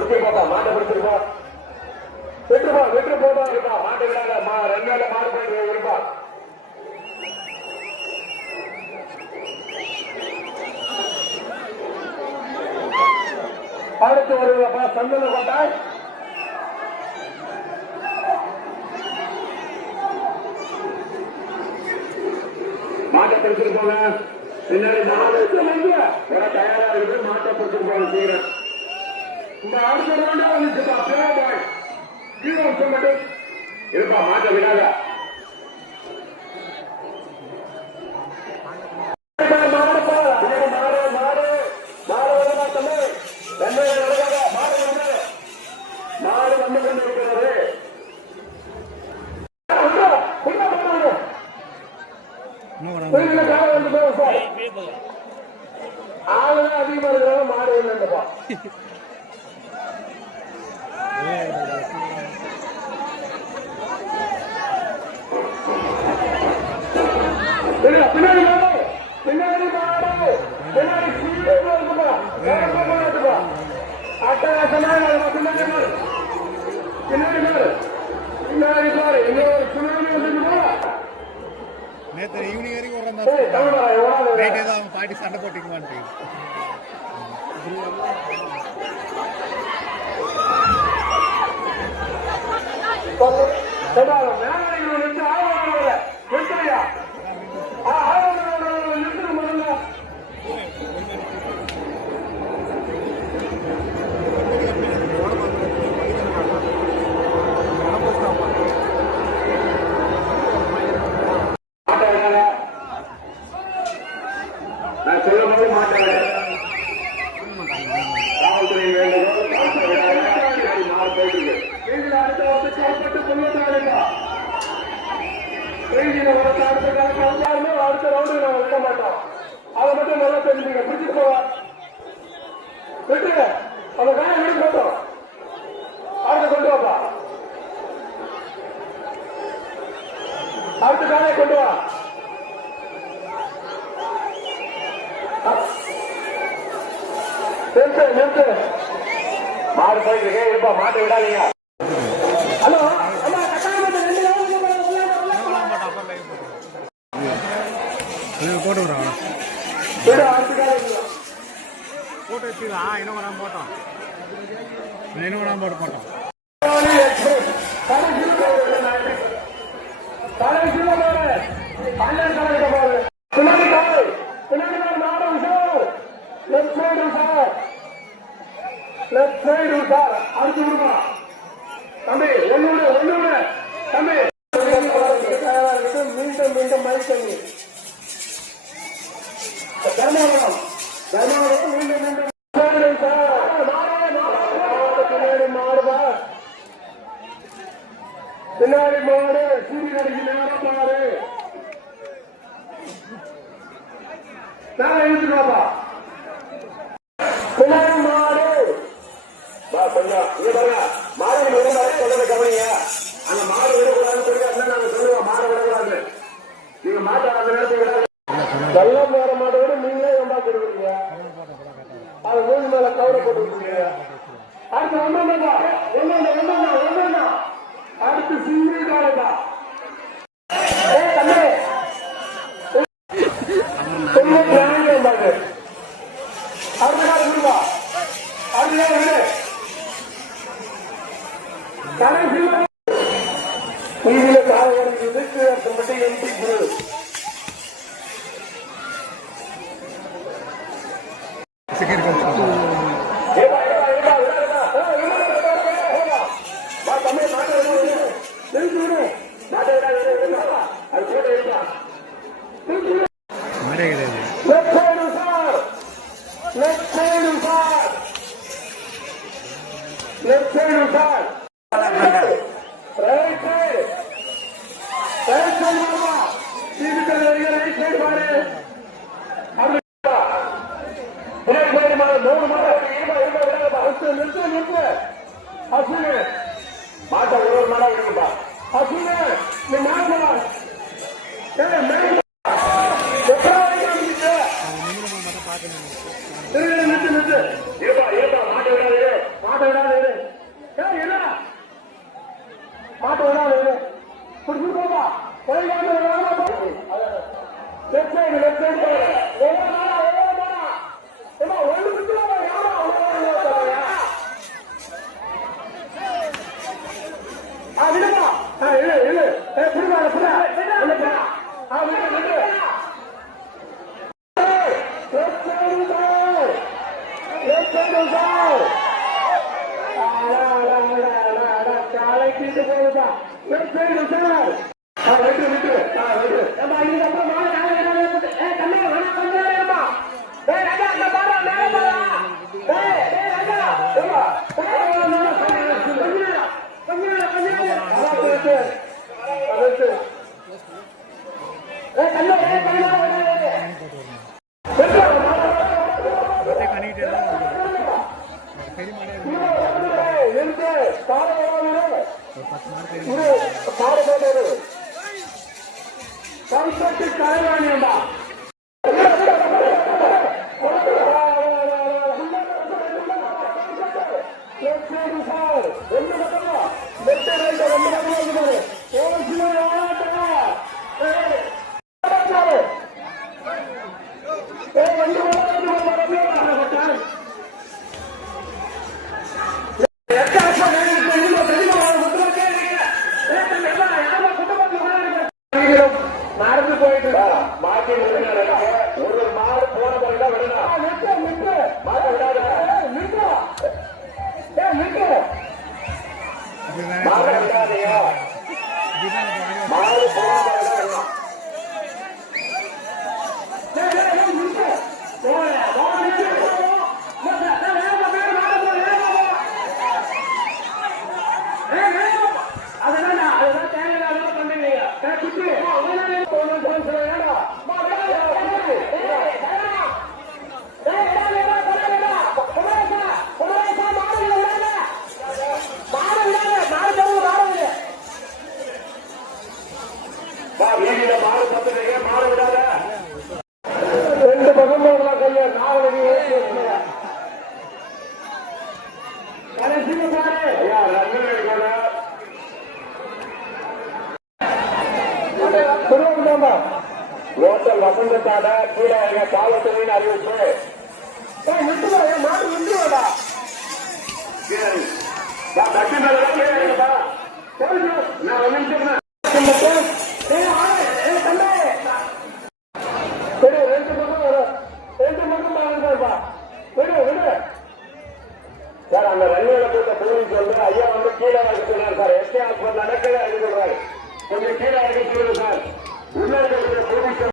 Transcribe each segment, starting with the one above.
மாட்டை பிடிச்சிருப்பா வெட்டுப்பா வெட்டு போட்டா இருப்பா மாட்டை விடாத ரெண்டு நாள் மாடு போயிட்டு இருப்பா அடுத்து வருவாப்பா சந்தன கோட்டாய் மாட்டை பிடிச்சிருப்பாங்க பின்னாடி நாலு தயாரா இருக்கு மாட்டை பிடிச்சிருப்பாங்க சீரன் இந்த அடுத்த ரவுண்டா வந்துச்சுப்பா பாய் கீழே மட்டும் இருப்பா மாட்டை விடாத மாடு வந்து கொண்டிருக்கிறது ஆளுநர் அதிகமா இருக்கிறாங்க மாடு இல்லைப்பா பின்னாடி மாடு பின்னாடி மாடு பின்னாடி இருக்குப்பா அட்டகாசமா பின்னாடி மாடு பின்னாடி மாடு பின்னாடி பாரு இன்னொரு சுனாமி வந்துருப்பா நேற்று ஈவினிங் வரைக்கும் நைட் ஏதோ அவங்க பாட்டி சண்டை போட்டிக்குமான்ட்டு நான் சொல்லும் போது மாட்டேன் காவல்துறை அடுத்த ரவுண்டு நான் வைக்க மாட்டோம் அதை மட்டும் நல்லா தெரிஞ்சுங்க பிடிச்சிட்டு போவா விட்டுங்க அந்த காயம் எடுத்து போட்டோம் அடுத்த கொண்டு வாப்பா அடுத்த காலையை கொண்டு வா நிறுத்து நிறுத்து மாடு போயிட்டு இருக்கேன் இருப்பா மாட்டை விடாதீங்க ஹலோ போட்டு விடுறோம் போட்டு வச்சுக்கா இன்னும் வேணாம் போட்டோம் இன்னும் வேணாம் போட்டு போட்டோம் அடுத்து விடுமா தம்பி ஒண்ணு தம்பி மீண்டும் மீண்டும் மயக்கி தர்மபுரம் மீண்டும் மீண்டும் பின்னாடி மாடு சூரிய நடிக்கு நேரம் மாடு நான் எழுத்துக்காப்பா பின்னாடி மாடு கொஞ்சம் இங்க பாருங்க மாடு விடக்கூடாது சொல்றத கவனிங்க அந்த மாடு விடக்கூடாதுன்னு சொல்லி நாங்க சொல்லுவோம் மாடு விடக்கூடாது நீங்க மாட்டை அந்த நேரத்தை விட நல்ல போற மாட்டை விட நீங்களே ரொம்ப கொடுக்குறீங்க அது மூணு மேல கவரை போட்டு விட்டுருக்கீங்க அடுத்து ஒன்னா அடுத்து சிங்கிள் காலதா தம்பி அடுத்த காலம் விடுவா அடுத்த காலம் விடு டிவியில காலவரம் எதிர்த்து எம்பி குரு மாட்ட ஒரு மாடா இருக்குப்பா நீ மாட்டா மாட்ட விடாது காலைக்கு போகுதா சார் வெட்டு விட்டு இதுக்கப்புறம் மாலை கண்ணா வேணா கொஞ்சம் நேரமா ராஜா அந்த பாரா மேல பாரா ராஜா காலைவாணியம்மா நடந்து போயிட்டு மாற்றி ஒரு மாடு போன பிறகுதான் விடணும் மாட்ட விடாத மாட்ட விடாதையா மாடு போன பிறகுதான் வீதியில மாடு பத்துறீங்க மாடு விடாத ரெண்டு பக்கம் கையா நாவலுக்கு கடைசி பாரு ஐயா ஓட்டல் வசந்தத்தாட கீழே எங்க காவல்துறையின் அறிவிப்பு மாடு நின்றுவாடா நான் ஒரு நிமிஷம் சார் அந்த ரன்னியில போட்ட போலீஸ் வந்து ஐயா வந்து கீழே இறக்க சொன்னார் சார் எஸ்கே ஹாஸ்பிட்டல் நடக்கவே இறக்க சொல்றாரு கொஞ்சம் கீழே இறக்க சொல்லுங்க சார் உள்ள இருக்கிற போலீஸ்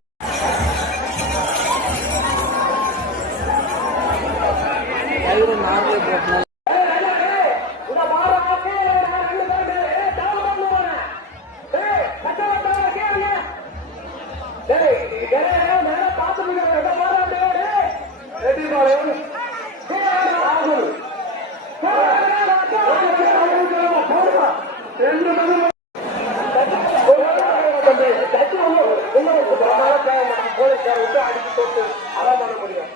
அடிச்சு போட்டு அதான் பண்ண முடியும்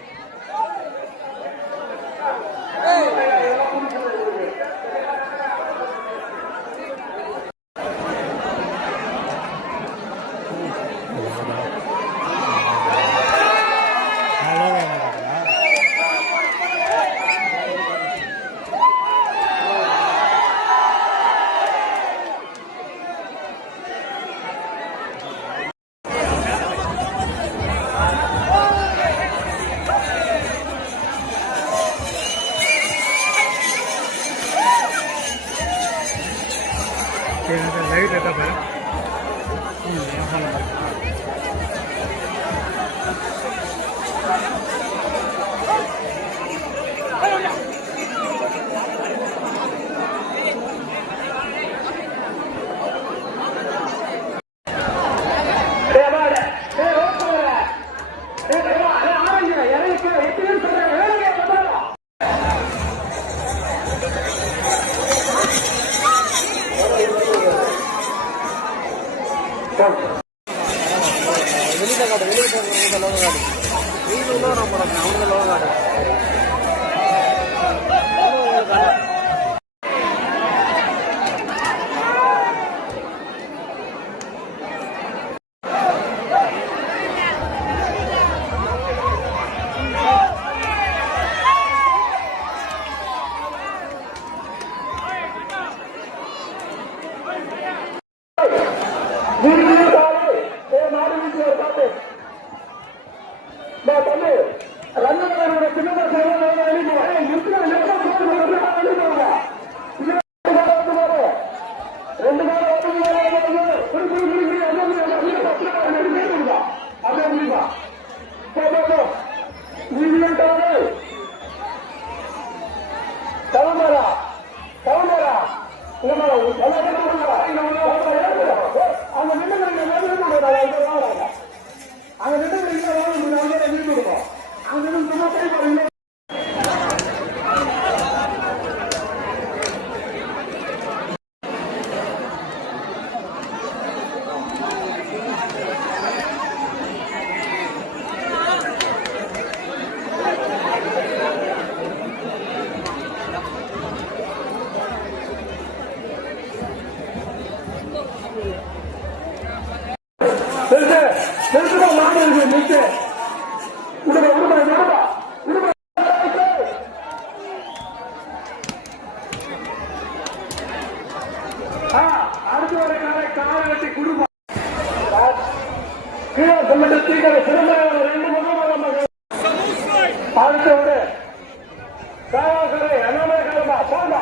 लाइट रहता है அடுத்து வர காலை வெட்டி குடும்பம் கீழே சொல்லிட்டு சீக்கிர சிறந்த 2 முகம் அடுத்து ஒரு காவல்துறை எல்லாமே காலமா போமா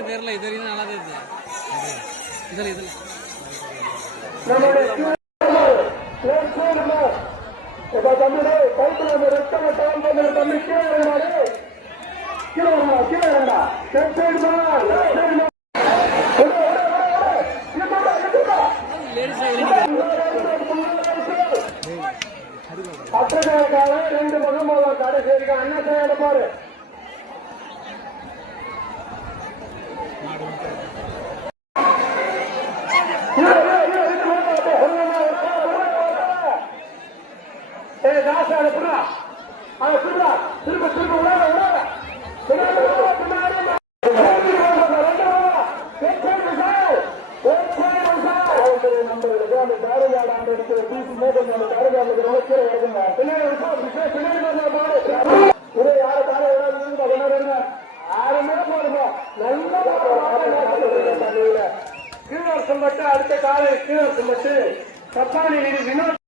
தெரியல இது வரைக்கும் நல்லா தான் இதுல நம்முடைய தம்பி பைப்பில் ரத்தம் தம்பி கீழே இருந்தா பத்திரக்காரக்காக 2 முகம் கடைசி அண்ணா செய்ய பாரு கீழே அடுத்த காலை கீழே தப்பானி வினோத்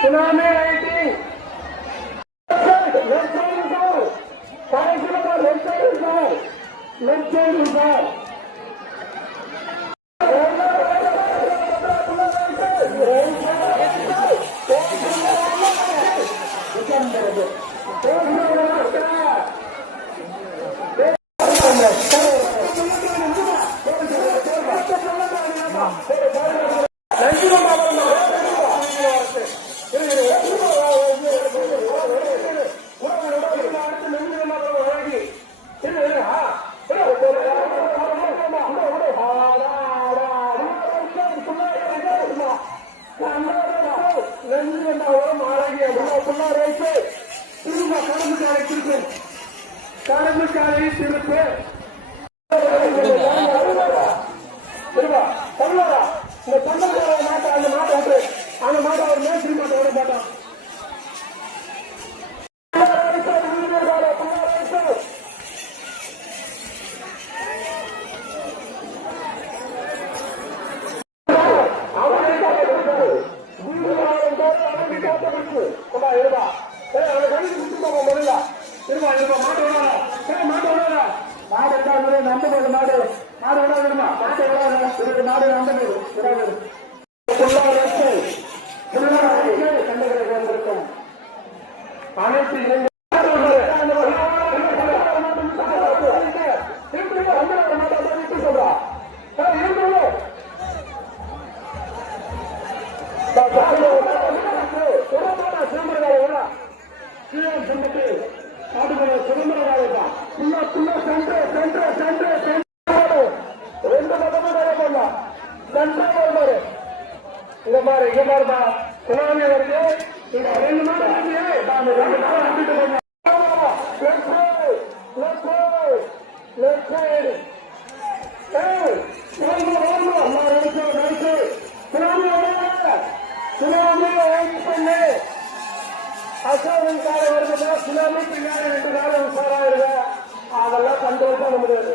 Tsunami 19. Let's go. அந்த மாட்டை அவர் மேய்ச்சி மாட்டை விட மாட்டான். அதெல்லாம் சந்தோஷம் நம்மளுக்கு.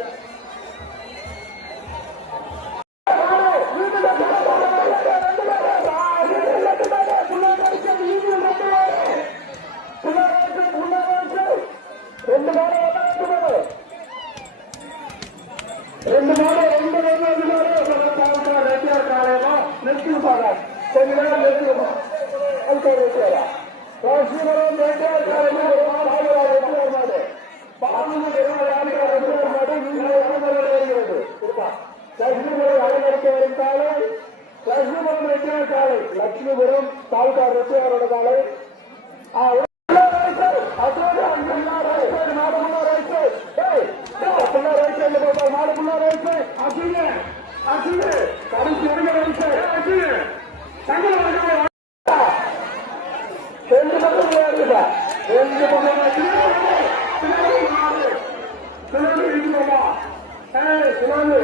லட்சுமிபுரம் தாலுகா ரெட்டியாரோட காலை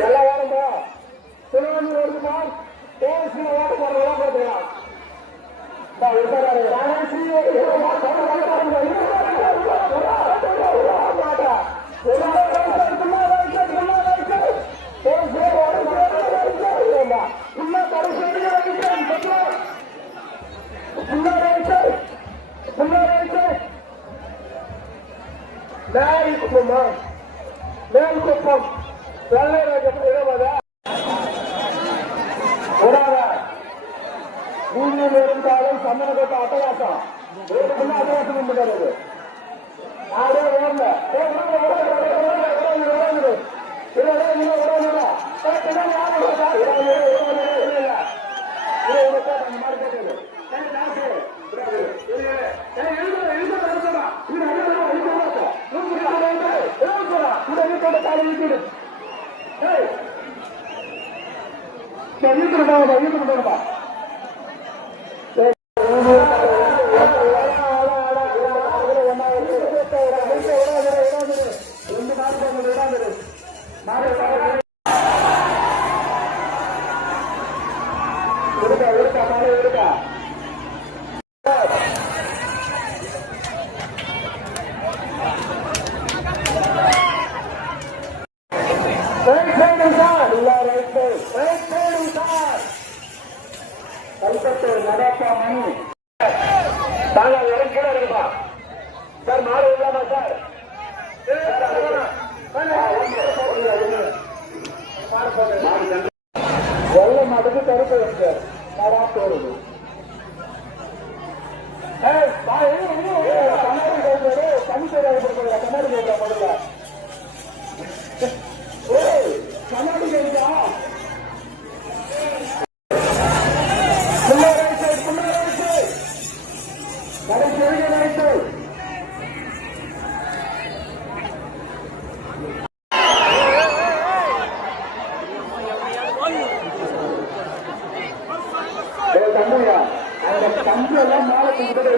எல்லா வாரம்பா சிலவன் வருதுமா சில வாரம் போறதெல்லாம் போட்டுக்கலாம். மேல்குப்பம் பூமியில் இருந்தாலும் சந்தனக்கோட்டை அட்டகாசம் அட்டகாசம் பண்ணுறது ஆடே ஓடல போனப்பா சார் மாடு இல்லாமா சார் வெள்ள மாட்டுக்கு கருப்பு சார் மாடாத்து வருது கண்ணாடி கேட்கா முதல்ல கண்ணாடி கேட்கா தம்பி எல்லாம் மேல கொடுத்துட்டு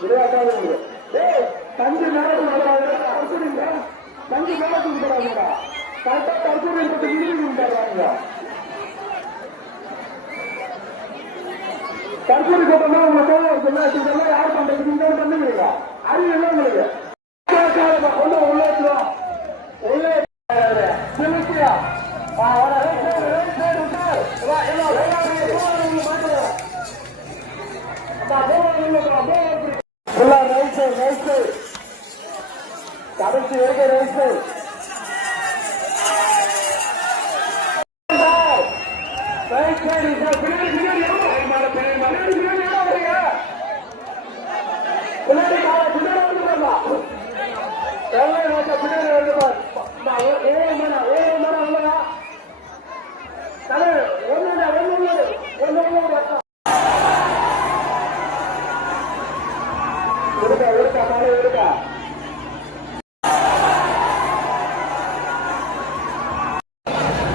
விளையாட்டாக தம்பி மேல கொடுக்குறாங்க தம்பி மேல கொடுக்குறாங்க கரெக்டா கருத்து விரும்பி கொடுத்துறாங்க தற்போது கூட்டமா உங்க சொன்னா யார் பண்றதுக்கு இன்னொரு பண்ணுவீங்க அறிவு இல்லை உங்களுக்கு உள்ள வச்சிடும் உள்ளே சிலுக்கியா கடைசி இருக்க ரைட்டு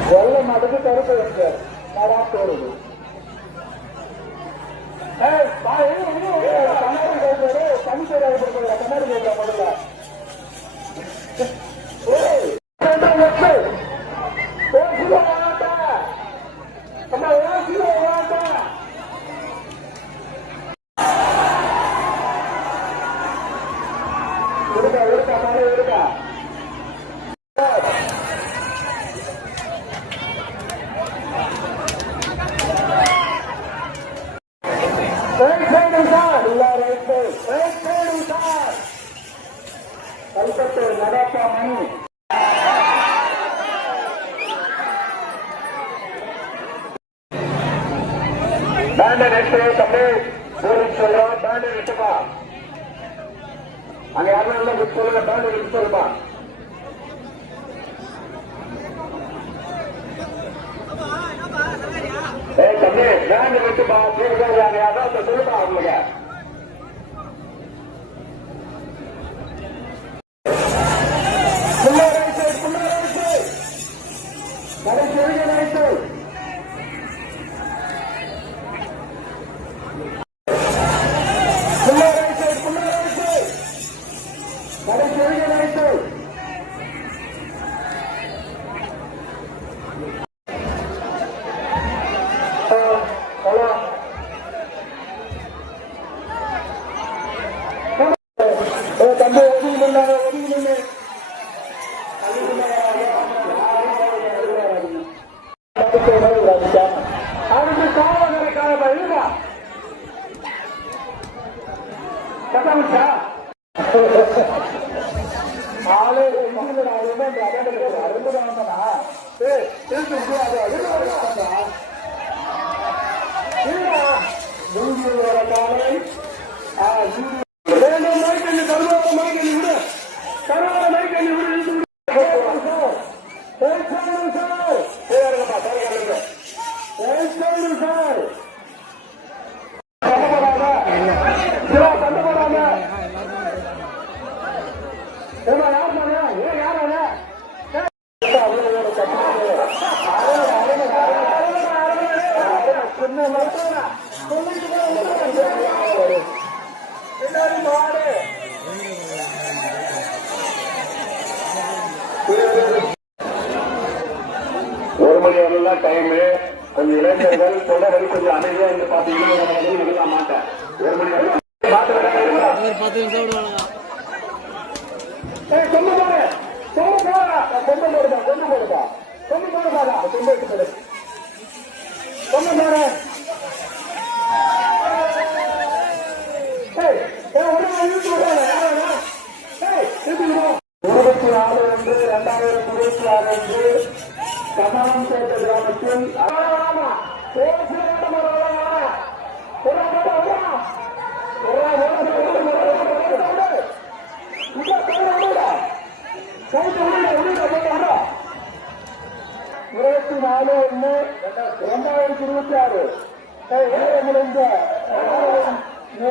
வெள்ளம் அதுக்கு கருத்து வச்சு போறது அங்க யாரும் சொல்லுங்க பேண்ட் சொல்லுமா தம்பி பேண்ட் விட்டுப்பா அதான் சொல்லுப்பா அவங்களுக்கு ஒரு மணி வரலாம் டைம் கொஞ்சம் இளைஞர்கள் தொடர் கொஞ்சம் அமைதியா இருந்து பாத்தீங்கன்னா மாட்டேன் ஒரு மணி வரைக்கும் 10 நிமிஷம்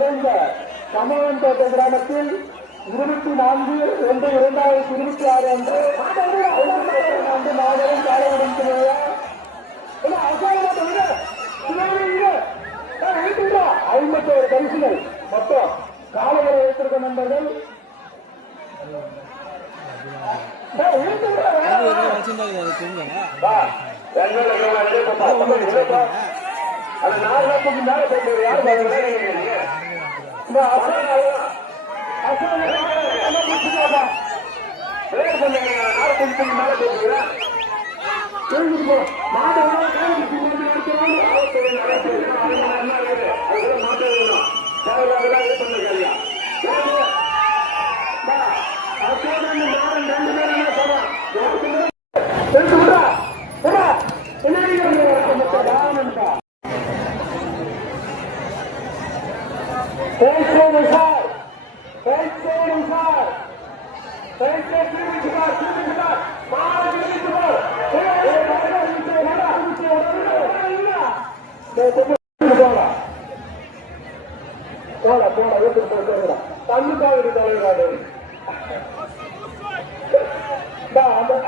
கிராமத்தில் சமவன்பேட்டை கிராமத்தில் 24/2/2026 அன்று மாபெரும் காலவரம் திருவிழா 51 பரிசுகள் மொத்தம் காலவரை வைத்திருக்க நண்பர்கள் அந்த 4 லட்சத்துக்கு மேல போட்டு யாரு பாருங்க இந்த அசோகா பிரேக் பண்ணுங்க 4 லட்சத்துக்கு மேல போட்டுக்கிறேன் மாடு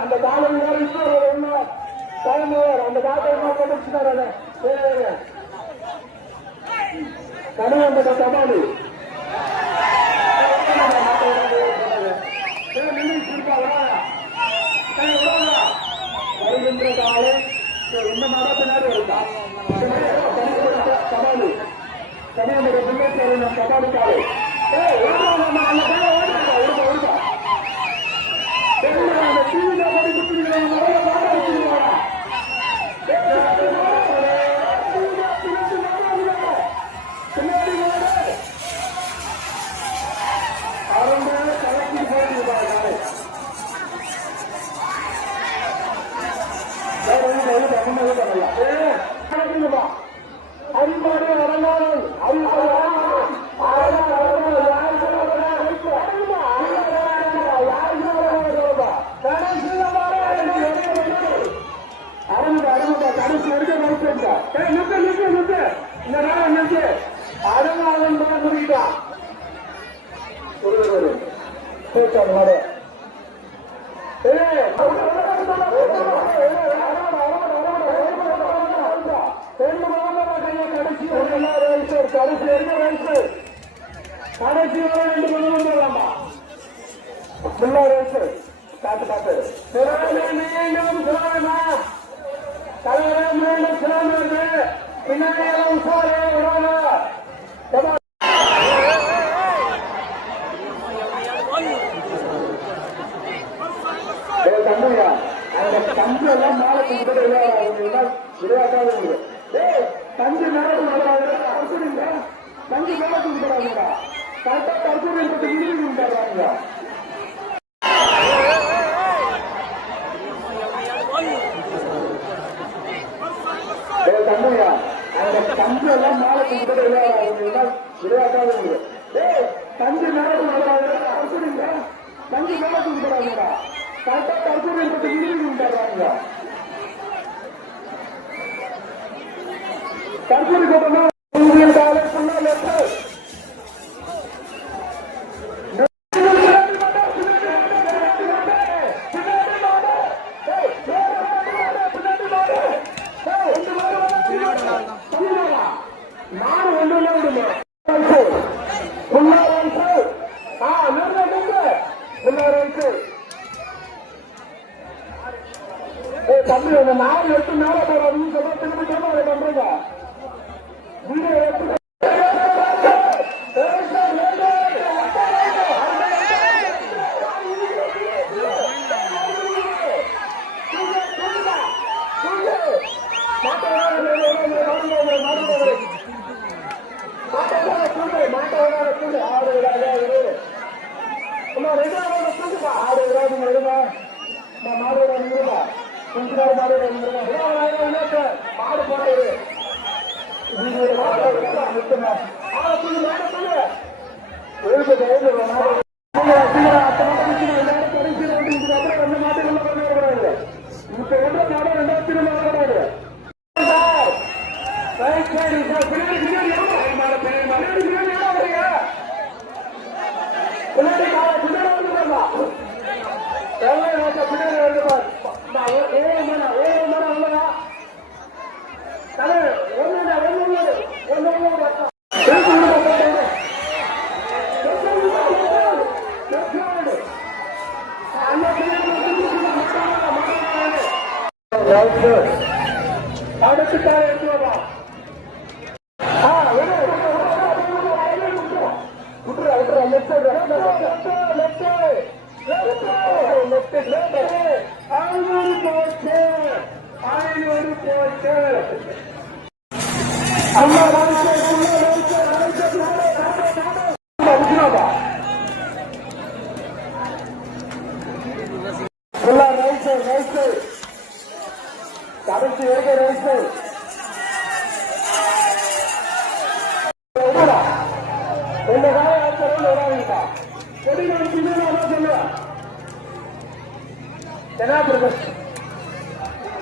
அந்த காலம் அந்த காலத்தை கனவு சமாளி வருகின்ற காலை இந்த மதத்தினாலே இருக்கா சமாளி கனியாமுடைய பிள்ளைக்காரன் சமாளி காலை அரிமாடு அரங்காரன் கடைசி வரைக்கும் இந்த நேரம் நின்று அரங்காரன் தான் முடிட்டான் மாடு கடைசி ரெண்டு மணி வேண்டாமா ஃபுல்லா ரேஸ் காட்டு காட்டு மீண்டும் சிலாமா தலைவரே மீண்டும் சிலாமா பின்னாடி உசாரே விடாம தம்பியா அந்த தம்பி எல்லாம் மேல கொடுத்துட்டு விளையாட்டாத தம்பி மேல கொடுக்குறீங்க தம்பி மேல கொடுக்குறாங்க கரெக்டா தற்போது கொடுத்தாங்க தம்பியா அந்த தம்பி எல்லாம் மேல கொடுத்துட்டு விளையாட்டாத தம்பி மேல கொடுக்குறீங்க தம்பி மேல கொடுக்குறாங்க கரெக்டா தற்போது கொடுத்தாங்க தற்போது கொடுத்தா காலை ஃபுல்லா மாடு ஒன்றுல விடுமா தம்பி அந்த 4 8 மேல போறாதுன்னு சொல்ல திரும்பி திரும்ப அதை பண்றீங்க மாடு போடுறது அடுத்து காலை எடுத்து அம்மா கடைசி வரைக்கும் ரைட்டு ரெண்டு காலம் ஆச்சரியம் விடாதீங்கப்பா கொடி நினைச்சுன்னு நான் சொல்லுவேன் என்ன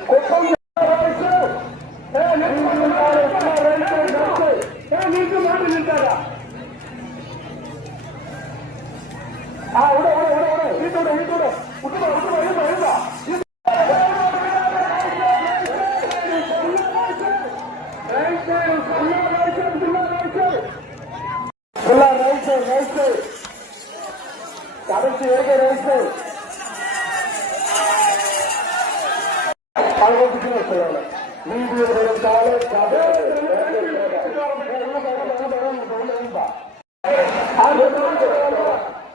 குப்பம் நீங்க மாட்டு நின்றாரா விட வீட்டோட விட்டுமா கடைசி வரைக்கும் ரைட்டு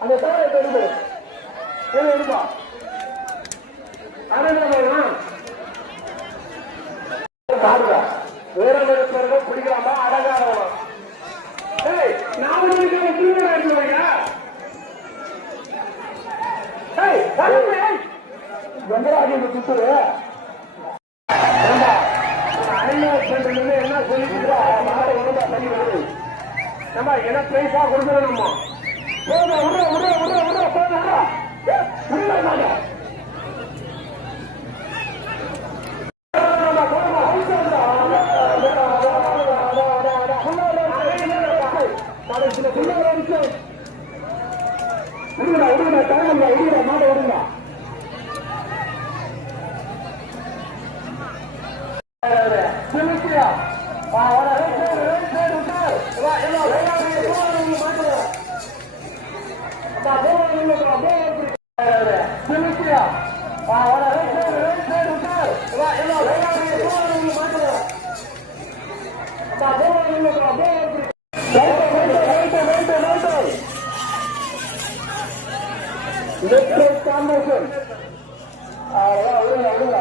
அந்த சாலை தெரியுது எடுப்பா வேற வேற பேர்கள் பிடிக்கலாமா அடங்காதவனா நான் வெங்கராஜி சுத்துரு என்ன சொல்லிட்டு மாடு ஒழுங்கா பண்ணி வருது நம்ம என்ன பிரைஸா கொடுக்கணுமா மாட விடுங்க காம்பேஷன் விடுங்க